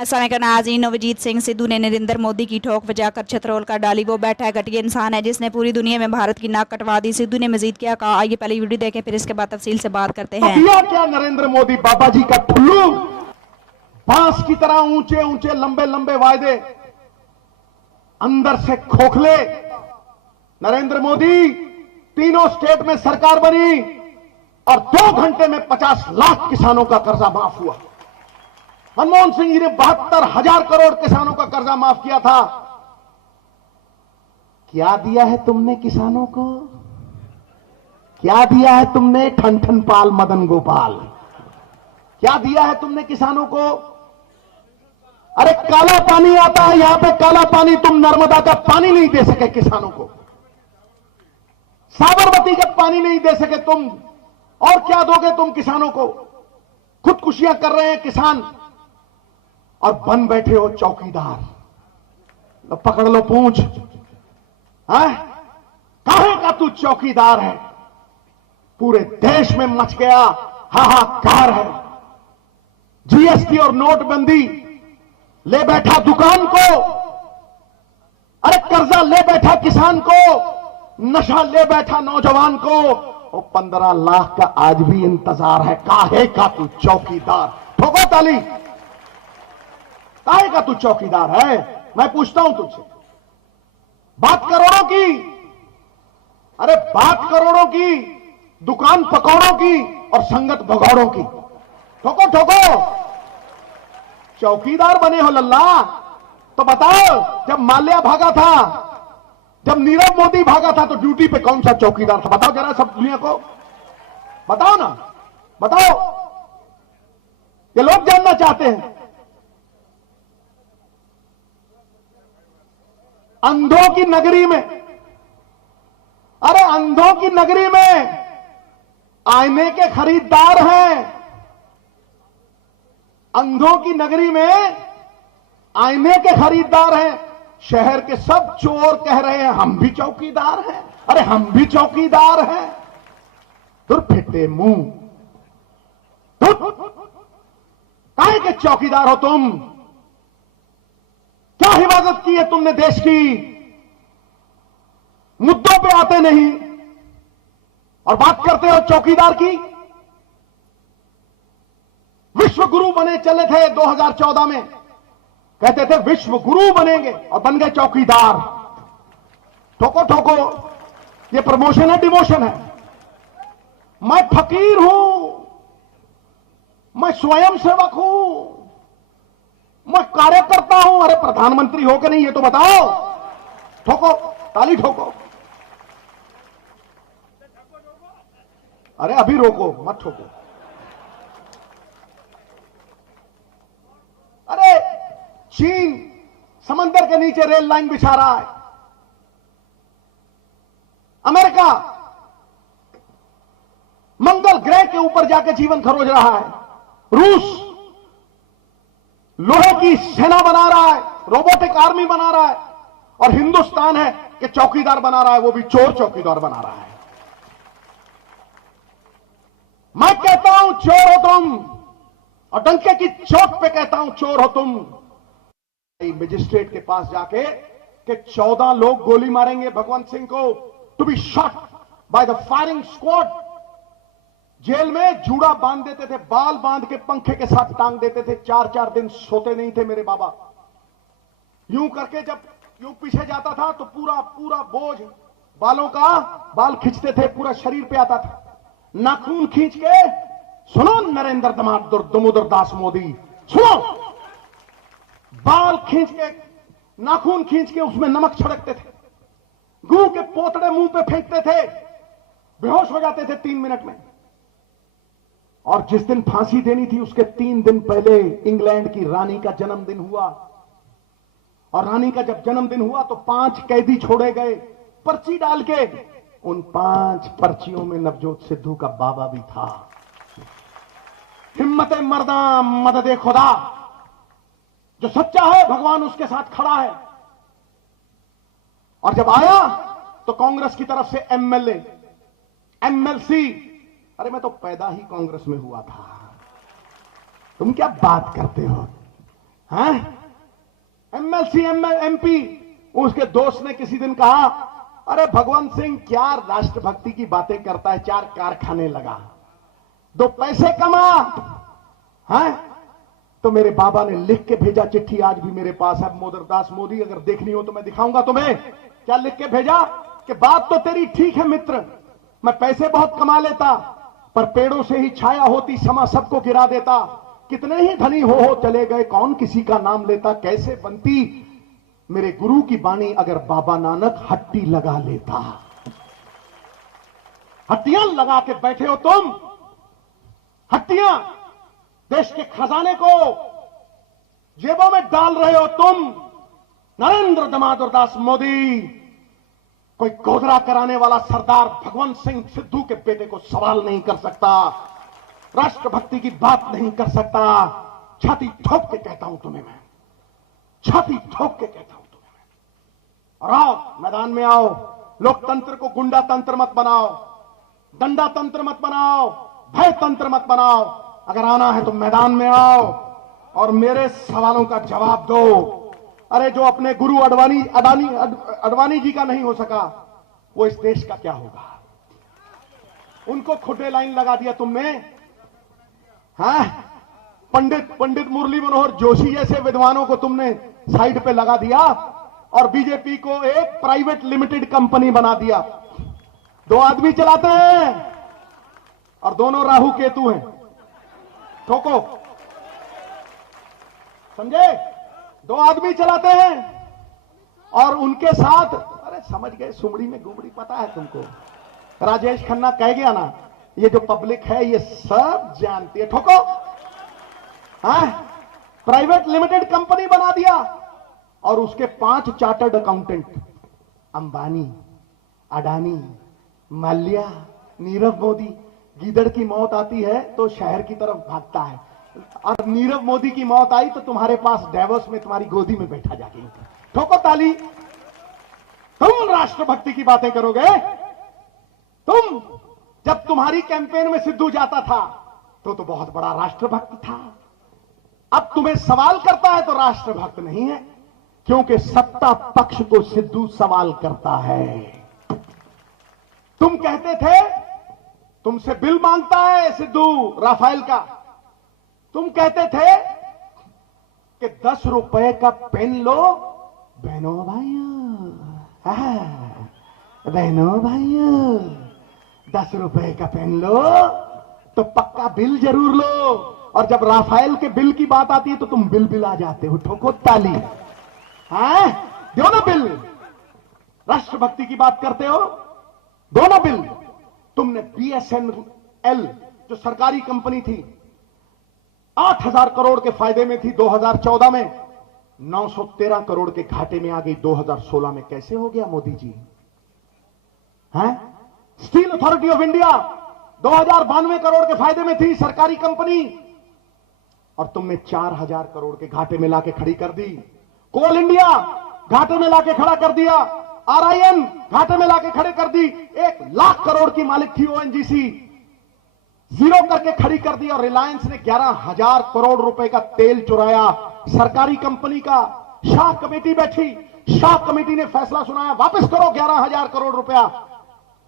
समय का नाज़रीन, नवजीत सिंह सिद्धू ने नरेंद्र मोदी की ठोक बजाकर छतरोल का डाली। वो बैठा है घटिया इंसान है जिसने पूरी दुनिया में भारत की नाक कटवा दी। सिद्धू ने मजीद क्या कहा, आइए पहले वीडियो देखें, फिर इसके बाद तफसील से बात करते हैं। किया क्या नरेंद्र मोदी बाबा जी का ठुल्लू, बांस की तरह ऊंचे ऊंचे लंबे लंबे वायदे, अंदर से खोखले। नरेंद्र मोदी तीनों स्टेट में सरकार बनी और 2 घंटे में 50 लाख किसानों का कर्जा माफ हुआ। मनमोहन सिंह जी ने 72,000 करोड़ किसानों का कर्जा माफ किया था। क्या दिया है तुमने किसानों को? क्या दिया है तुमने ठन ठन पाल मदन गोपाल? क्या दिया है तुमने किसानों को? अरे काला पानी आता है यहां पे, काला पानी तुम नर्मदा का पानी नहीं दे सके किसानों को, साबरमती का पानी नहीं दे सके तुम, और क्या दोगे तुम किसानों को? खुदकुशियां कर रहे हैं किसान और बन बैठे हो चौकीदार। लो पकड़ लो पूंछ, काहे का तू चौकीदार है? पूरे देश में मच गया हाहाकार है। जीएसटी और नोटबंदी ले बैठा दुकान को, अरे कर्जा ले बैठा किसान को, नशा ले बैठा नौजवान को, और 15 लाख का आज भी इंतजार है। काहे का तू चौकीदार? ठोको ताली। काहे का तू चौकीदार है? मैं पूछता हूं तुझसे। बात करोड़ों की, अरे बात करोड़ों की, दुकान पकौड़ों की और संगत भगौड़ों की। ठोको ठोको। चौकीदार बने हो लल्ला। तो बताओ, जब माल्या भागा था, जब नीरव मोदी भागा था, तो ड्यूटी पे कौन सा चौकीदार था? बताओ जरा सब दुनिया को, बताओ ना, बताओ। ये लोग जानना चाहते हैं। अंधों की नगरी में, अरे अंधों की नगरी में आईने के खरीदार हैं। अंधों की नगरी में आईने के खरीदार हैं। शहर के सब चोर कह रहे हैं हम भी चौकीदार हैं। अरे हम भी चौकीदार हैं। तुर फिटे मुंह, काहे के चौकीदार हो तुम? क्या हिफाजत की है तुमने देश की? मुद्दों पे आते नहीं और बात करते हो चौकीदार की। विश्व गुरु बने चले थे 2014 में, कहते थे विश्व गुरु बनेंगे, और बन गए चौकीदार। ठोको ठोको। ये प्रमोशन है डिमोशन है? मैं फकीर हूं, मैं स्वयं सेवक हूं, मैं कार्यकर्ता हूं। अरे प्रधानमंत्री हो कि नहीं ये तो बताओ। ठोको ताली, ठोको। अरे अभी रोको, मत ठोको। अरे चीन समंदर के नीचे रेल लाइन बिछा रहा है। अमेरिका मंगल ग्रह के ऊपर जाकर जीवन खरोज रहा है। रूस लोहे की सेना बना रहा है, रोबोटिक आर्मी बना रहा है, और हिंदुस्तान है कि चौकीदार बना रहा है, वो भी चोर चौकीदार बना रहा है। मैं कहता हूं चोर हो तुम, और डंके की चोट पे कहता हूं चोर हो तुम। मजिस्ट्रेट के पास जाके कि 14 लोग गोली मारेंगे भगवंत सिंह को, to be shot by the firing squad. Jail में जूड़ा बांध देते थे, बाल बांध के पंखे के साथ टांग देते थे। 4-4 दिन सोते नहीं थे मेरे बाबा। यूं करके जब यूं पीछे जाता था तो पूरा पूरा बोझ बालों का, बाल खींचते थे, पूरा शरीर पे आता था। नाखून खींच के, सुनो नरेंद्र दामोदर दास मोदी, सुनो, बाल खींच के, नाखून खींच के उसमें नमक छिड़कते थे, गू के पोतड़े मुंह पे फेंकते थे, बेहोश हो जाते थे 3 मिनट में। और जिस दिन फांसी देनी थी उसके 3 दिन पहले इंग्लैंड की रानी का जन्मदिन हुआ, और रानी का जब जन्मदिन हुआ तो 5 कैदी छोड़े गए पर्ची डाल के। उन 5 पर्चियों में नवजोत सिद्धू का बाबा भी था। हिम्मत मर्दा मदद खुदा। जो सच्चा है भगवान उसके साथ खड़ा है। और जब आया तो कांग्रेस की तरफ से एमएलए, एमएलसी, अरे मैं तो पैदा ही कांग्रेस में हुआ था। तुम क्या बात करते हो? हैं? एमएलसी एमपी, उसके दोस्त ने किसी दिन कहा, अरे भगवंत सिंह क्या राष्ट्रभक्ति की बातें करता है, 4 कारखाने लगा, 2 पैसे कमा। हैं? तो मेरे बाबा ने लिख के भेजा चिट्ठी, आज भी मेरे पास है। मोदरदास मोदी, अगर देखनी हो तो मैं दिखाऊंगा तुम्हें। क्या लिख के भेजा कि बात तो तेरी ठीक है मित्र, मैं पैसे बहुत कमा लेता, पर पेड़ों से ही छाया होती, समा सबको गिरा देता। कितने ही धनी हो चले गए, कौन किसी का नाम लेता। कैसे बनती मेरे गुरु की बाणी, अगर बाबा नानक हट्टी लगा लेता। हट्टियां लगा के बैठे हो तुम, हट्टियां देश के खजाने को जेबों में डाल रहे हो तुम। नरेंद्र दामोदर दास मोदी कोई गोदरा कराने वाला सरदार भगवंत सिंह सिद्धू के बेटे को सवाल नहीं कर सकता, राष्ट्रभक्ति की बात नहीं कर सकता। छाती ठोक के कहता हूं तुम्हें मैं, छाती ठोक के कहता हूं तुम्हें मैं। और आओ, मैदान में आओ। लोकतंत्र को गुंडा तंत्र मत बनाओ, डंडा तंत्र मत बनाओ, भय तंत्र मत बनाओ। अगर आना है तो मैदान में आओ और मेरे सवालों का जवाब दो। अरे जो अपने गुरु अडवाणी जी का नहीं हो सका, वो इस देश का क्या होगा? उनको खुदे लाइन लगा दिया तुमने। हाँ, पंडित मुरली मनोहर जोशी जैसे विद्वानों को तुमने साइड पे लगा दिया और बीजेपी को एक प्राइवेट लिमिटेड कंपनी बना दिया। 2 आदमी चलाते हैं और दोनों राहु केतु हैं। ठोको, समझे? 2 आदमी चलाते हैं और उनके साथ, अरे समझ गए, सुमड़ी में गुमड़ी, पता है तुमको। राजेश खन्ना कह गया ना, ये जो पब्लिक है ये सब जानती है। ठोको। हाँ, प्राइवेट लिमिटेड कंपनी बना दिया और उसके 5 चार्टर्ड अकाउंटेंट, अंबानी, अडानी, माल्या, नीरव मोदी। गीदड़ की मौत आती है तो शहर की तरफ भागता है, और नीरव मोदी की मौत आई तो तुम्हारे पास डेवोस में तुम्हारी गोदी में बैठा जाके। ठोको ताली। तुम राष्ट्रभक्ति की बातें करोगे? तुम, जब तुम्हारी कैंपेन में सिद्धू जाता था तो बहुत बड़ा राष्ट्रभक्त था। अब तुम्हें सवाल करता है तो राष्ट्रभक्त नहीं है, क्योंकि सत्ता पक्ष को सिद्धू सवाल करता है। तुम कहते थे, तुमसे बिल मांगता है सिद्धू राफेल का, तुम कहते थे कि 10 रुपए का पेन लो बहनों भाइयों, बहनों भाइयों, 10 रुपए का पेन लो तो पक्का बिल जरूर लो। और जब राफेल के बिल की बात आती है तो तुम बिल आ जाते हो। ठोको ताली। हाँ, दो ना बिल। राष्ट्रभक्ति की बात करते हो, दो ना बिल। तुमने BSNL जो सरकारी कंपनी थी, 8,000 करोड़ के फायदे में थी 2014 में, 913 करोड़ के घाटे में आ गई 2016 में। कैसे हो गया मोदी जी? हैं? Steel authority of India 2092 crore के फायदे में थी सरकारी कंपनी, और तुमने 4,000 करोड़ के घाटे में लाके खड़ी कर दी। कोल इंडिया घाटे में लाके खड़ा कर दिया, RIN घाटे में लाके खड़े कर दी। 1 लाख करोड़ की मालिक थी ONGC, जीरो करके खड़ी कर दी। और रिलायंस ने 11,000 करोड़ रुपए का तेल चुराया सरकारी कंपनी का। शाह कमेटी बैठी, शाह कमेटी ने फैसला सुनाया, वापस करो 11,000 करोड़ रुपया।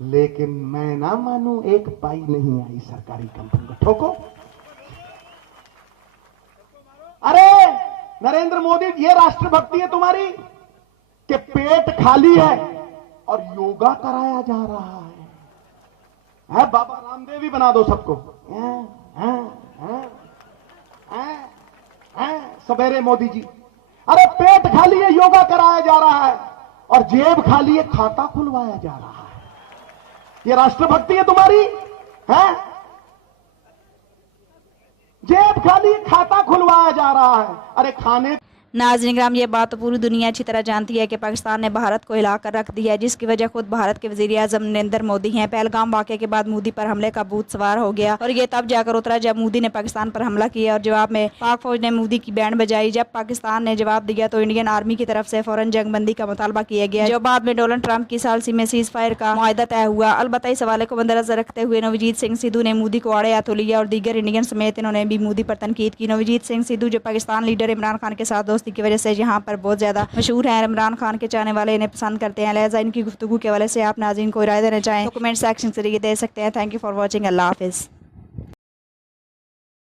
लेकिन मैं ना मानूं, 1 पाई नहीं आई सरकारी कंपनी को। ठोको। अरे नरेंद्र मोदी, ये राष्ट्रभक्ति है तुम्हारी कि पेट खाली है और योगा कराया जा रहा है? बाबा रामदेव भी बना दो सबको। सवेरे मोदी जी, अरे पेट खाली है, योगा कराया जा रहा है, और जेब खाली है, खाता खुलवाया जा रहा है। ये राष्ट्रभक्ति है तुम्हारी? है? जेब खाली, खाता खुलवाया जा रहा है। अरे खाने नाज़रीन ग्राम, ये बात तो पूरी दुनिया अच्छी तरह जानती है कि पाकिस्तान ने भारत को हिलाकर रख दिया है, जिसकी वजह खुद भारत के वज़ीर-ए-आज़म नरेंद्र मोदी हैं। पहलगाम वाक़े के बाद मोदी पर हमले का भूत सवार हो गया और ये तब जाकर उतरा जब मोदी ने पाकिस्तान पर हमला किया और जवाब में पाक फौज ने मोदी की बैंड बजाई। जब पाकिस्तान ने जवाब दिया तो इंडियन आर्मी की तरफ से फौरन जंगबंदी का मुतालबा किया गया, जो बाद में डोनाल्ड ट्रंप की सालसी में सीज फायर का मुआहदा तय हुआ। अलबत्ता इस हवाले को मद्देनजर रखते हुए नवजीत सिंह सिद्धू ने मोदी को आड़े हाथों लिया और दीगर इंडियन समेत इन्होंने भी मोदी पर तनकीद की। नवजीत सिंह सिद्धू जो पाकिस्तान लीडर इमरान खान के साथ दोस्ती की वजह से यहाँ पर बहुत ज़्यादा मशहूर हैं, इमरान खान के चाहने वाले इन्हें पसंद करते हैं, लिहाजा इनकी गुफ्तगू के हवाले से आप नाज़रीन को राय देना चाहें तो कमेंट सेक्शन के जरिए दे सकते हैं। Thank you for watching. अल्लाह हाफिज़।